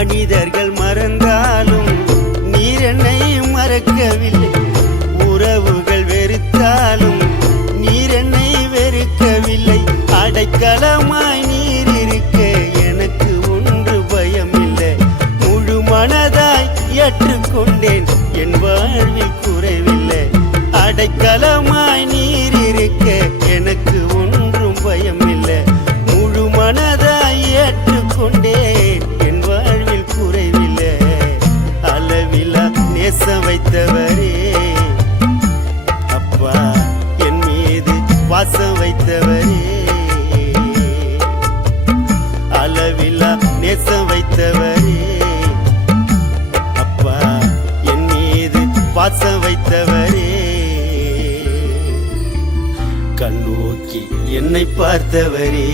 மனிதர்கள் மறந்தாலும் நீர் என்னை மறக்கவில்லை. உறவுகள் வெறுத்தாலும் நீர் என்னை வெறுக்கவில்லை. அடைக்கலமாய் நீர் இருக்க எனக்கு ஒன்று பயமில்லை. முழு மனதாய் ஏற்றுக்கொண்டேன், என் வாழ்வில் குறைவில்லை. அடைக்கலமாய் நீர் இருக்க எனக்கு ஒன்றும் பயமில்லை. முழு மனதாய் ஏற்றுக்கொண்டேன், என் வாழ்வில் குறைவில்லை. அளவிலா நேசம் வைத்தவரே அப்பா, என் மீது பாசம் வைத்தவரே. அளவிலா நேசம் வைத்தவரே அப்பா, என் மீது பாசம் வைத்தவரே. கண்ணோக்கி என்னை பார்த்தவரே.